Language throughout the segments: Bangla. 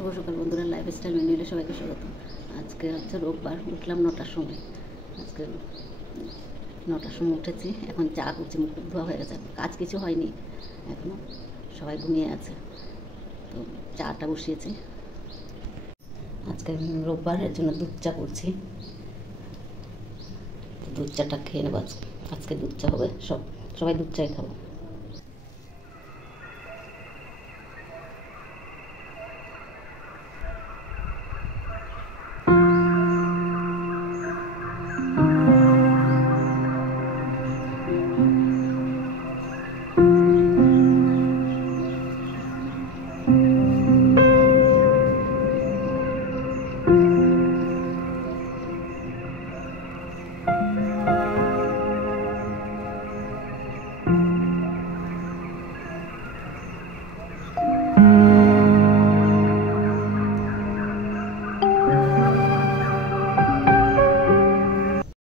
শুভ সকাল বন্ধুরা, লাইফস্টাইল মেনুলে সবাইকে স্বাগত। আজকে হচ্ছে রোববার, উঠলাম 9টার সময়। আজকে 9টার সময় উঠেছি, এখন চা করছি, মুখ ধোয়া হয়ে গেছে, কাজ কিছু হয়নি এখনও, সবাই ঘুমিয়ে আছে। তো চাটা বসিয়েছি। আজকে রোববারের জন্য দুধ চা করছি, দুধ চাটা খেয়ে নেবো। আজকে দুধ চা হবে, সবাই দুধ চাই খাবো।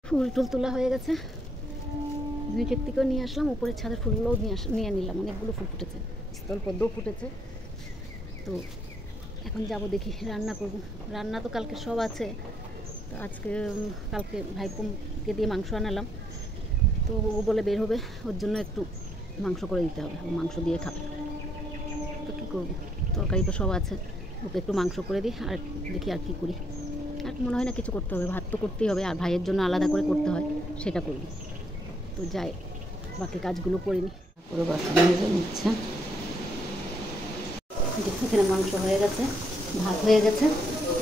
ফুল টুল তোলা হয়ে গেছে, নিচের থেকেও নিয়ে আসলাম, উপরের ছাদের ফুলগুলোও নিয়ে নিলাম। অনেকগুলো ফুল ফুটেছে, স্থলপদ্মও ফুটেছে। তো এখন যাব, দেখি রান্না করব। রান্না তো কালকে সব আছে, তো কালকে ভাইপোকে দিয়ে মাংস আনালাম, তো ও বলে বের হবে, ওর জন্য একটু মাংস করে দিতে হবে, ও মাংস দিয়ে খাবে। তো কী করবো, তরকারি তো সব আছে, ওকে একটু মাংস করে দিই, আর দেখি আর কী করি। আর মনে হয় না কিছু করতে হবে, ভাত তো করতেই হবে, আর ভাইয়ের জন্য আলাদা করে করতে হয়, সেটা করবি। তো যাই, বাকি কাজগুলো করে নিই। পুরো বাসন হয়ে নিচ্ছে, এখানে মাংস হয়ে গেছে, ভাত হয়ে গেছে,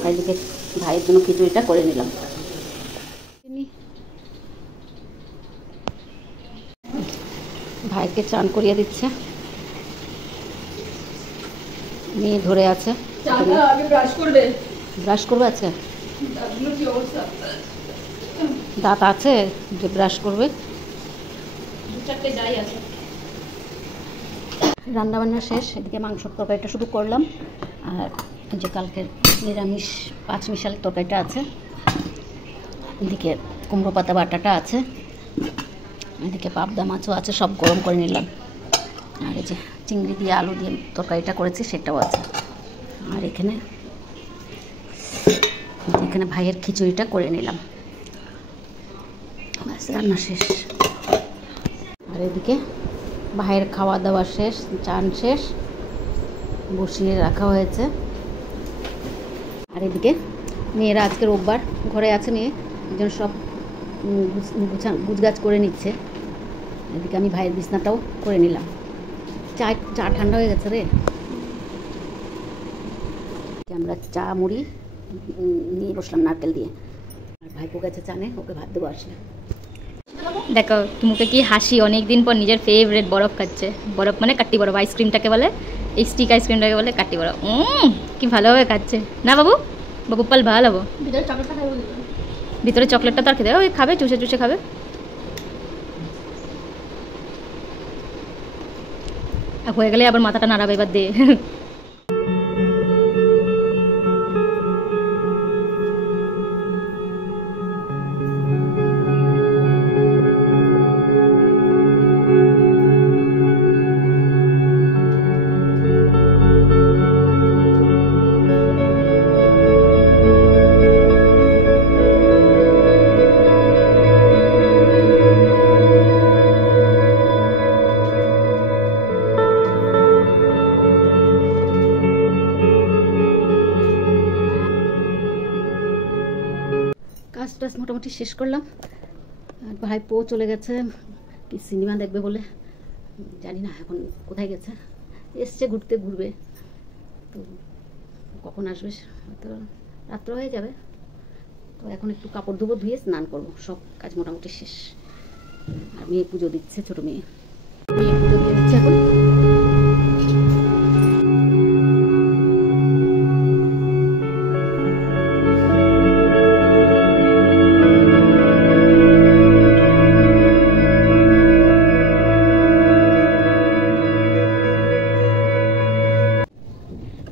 এদিকে ভাইয়ের জন্য খিচুড়িটা করে নিলাম। ভাইকে চান করিয়ে দিচ্ছে, মেয়ে ধরে আছে। ব্রাশ করবে আজকে, দাঁত আছে যে ব্রাশ করবে। রান্না বান্না শেষ, এদিকে মাংসর তরকারিটা শুধু করলাম, আর যে কালকের নিরামিষ 5 মিশালের তরকারিটা আছে, এদিকে কুমড়ো পাতা বাটাটা আছে, এদিকে পাবদা মাছও আছে, সব গরম করে নিলাম। আর এই যে চিংড়ি দিয়ে আলু দিয়ে তরকারিটা করেছি, সেটাও আছে। আর এখানে ভাইয়ের খিচুড়িটা করে নিলাম, ব্যাস রান্না শেষ। আর এদিকে ভাইয়ের খাওয়া দাওয়া শেষ, চান শেষ, বসিয়ে রাখা হয়েছে। আর এদিকে মেয়েরা আজকে রোববার ঘরে আছে, মেয়ে একজন সব গুছগাছ করে নিচ্ছে। এদিকে আমি ভাইয়ের বিছনাটাও করে নিলাম। চা ঠান্ডা হয়ে গেছে রে। আমরা চা মুড়ি নিয়ে বসলাম নারকেল দিয়ে, আর ভাইপো গেছে চানে, ওকে ভাত দেবো আসলে। দেখো মুখে কি হাসি, অনেক দিন পর নিজের ফেভারিট বরফ খাচ্ছে। বরফ মানে কাট্টি বরফ, আইসক্রিমটাকে বলে, এই স্টিক আইসক্রিমটাকে বলে কাট্টি বরফ। কি ভালোভাবে খাচ্ছে না বাবু, বাবু পাল ভালো হবো। ভিতরে চকলেটটা তো আর খেতে, ওই খাবে, চুষে চুষে খাবে। হয়ে গেলে আবার মাথাটা নাড়াবে, এবার দে। কাজ টাজ মোটামুটি শেষ করলাম। আর ভাইপো চলে গেছে কি সিনেমা দেখবে বলে, জানি না এখন কোথায় গেছে, এসছে ঘুরবে। তো কখন আসবে, হয়তো রাত্র হয়ে যাবে। তো এখন একটু কাপড় ধুবো, ধুয়ে স্নান করবো, সব কাজ মোটামুটি শেষ। আর মেয়ে পুজো দিচ্ছে, ছোটো মেয়ে পুজো দিয়ে দিচ্ছে এখন।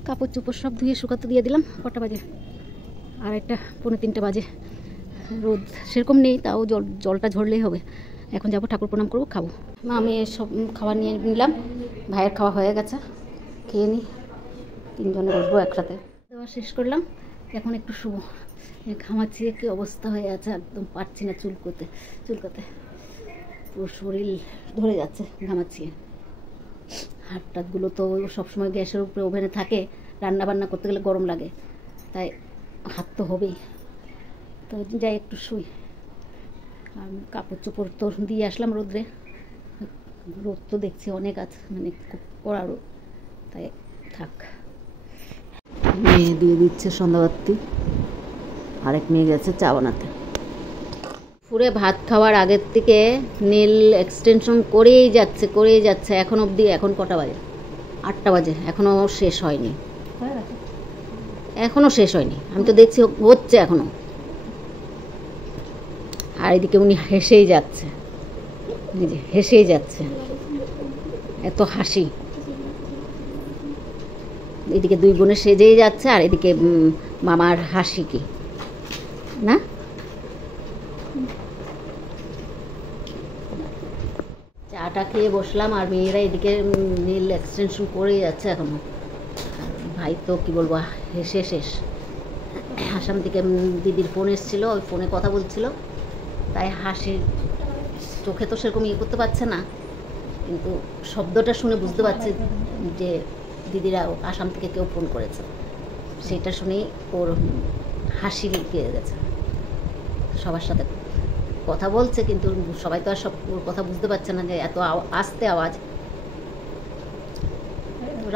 কাপড় চোপড় সব ধুয়ে শুকাতে দিয়ে দিলাম। কটা বাজে? 2:30, 2:45 বাজে। রোদ সেরকম নেই, তাও জলটা ঝরলেই হবে। এখন যাব, ঠাকুর প্রণাম করবো, খাবো। মা আমি সব খাবার নিয়ে নিলাম, ভাইয়ের খাওয়া হয়ে গেছে, খেয়ে নিই, 3 জনে বসবো একসাথে। দেওয়া শেষ করলাম, এখন একটু শুভ। ঘামাচ্ছি, কি অবস্থা হয়ে আছে, একদম পারছি না চুলকোতে। পুরো শরীর ধরে যাচ্ছে ঘামাচ্ছি। হাত টাতগুলো তো সবসময় গ্যাসের উপরে ওভেনে থাকে, রান্না বান্না করতে গেলে গরম লাগে, তাই হাত তো হবেই। তো যাই একটু শুই। আর কাপড় চোপড় তো দিয়ে আসলাম রোদ্রে, রোদ তো দেখছি অনেক আছে, মানে খুব কড়া রোদ, তাই থাক। মেয়ে দিয়ে দিচ্ছে সন্ধ্যাবাতি, আরেক মেয়ে গেছে চা বানাতে। পুরে ভাত খাওয়ার আগের থেকে নেল এক্সটেনশন করেই যাচ্ছে এখন অবধি। এখন কটা বাজে? 8টা বাজে, এখনও শেষ হয়নি। আমি তো দেখছি হচ্ছে এখনো। আর এদিকে উনি হেসেই যাচ্ছে, এত হাসি। এদিকে 2 বোনে সেজেই যাচ্ছে, আর এদিকে মামার হাসি কি না। চাটা খেয়ে বসলাম, আর মেয়েরা এদিকে নীল এক্সটেনশন করেই যাচ্ছে এখনো। ভাই তো কি বলবো, হেসে শেষ। আসাম থেকে দিদির ফোন এসেছিলো, ওই ফোনে কথা বলছিল, তাই হাসি। চোখে তো সেরকম ইয়ে করতে পারছে না, কিন্তু শব্দটা শুনে বুঝতে পারছে যে দিদিরা আসাম থেকে কেউ ফোন করেছে। সেটা শুনেই ওর হাসি পেয়ে গেছে। সবার সাথে কথা বলছে, কিন্তু সবাই তো আর সব ওর কথা বুঝতে পারছে না, যে এত আস্তে আওয়াজ।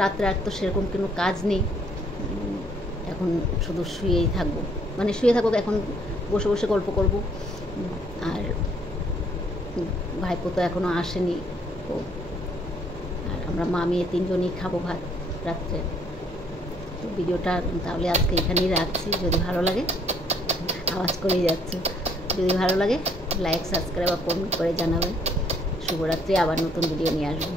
রাত্রে আর তো সেরকম কোনো কাজ নেই, এখন শুধু শুয়েই থাকবো, এখন বসে বসে গল্প করব। আর ভাইপো তো এখনও আসেনি, আর আমরা মা মেয়ে 3 জনই খাবো ভাত রাত্রে। তো ভিডিওটা তাহলে আজকে এখানেই রাখছি। যদি ভালো লাগে, আওয়াজ করেই যাচ্ছে, যদি ভালো লাগে লাইক, সাবস্ক্রাইব আর কমেন্ট করে জানাবেন। শুভরাত্রি, আবার নতুন ভিডিও নিয়ে আসবেন।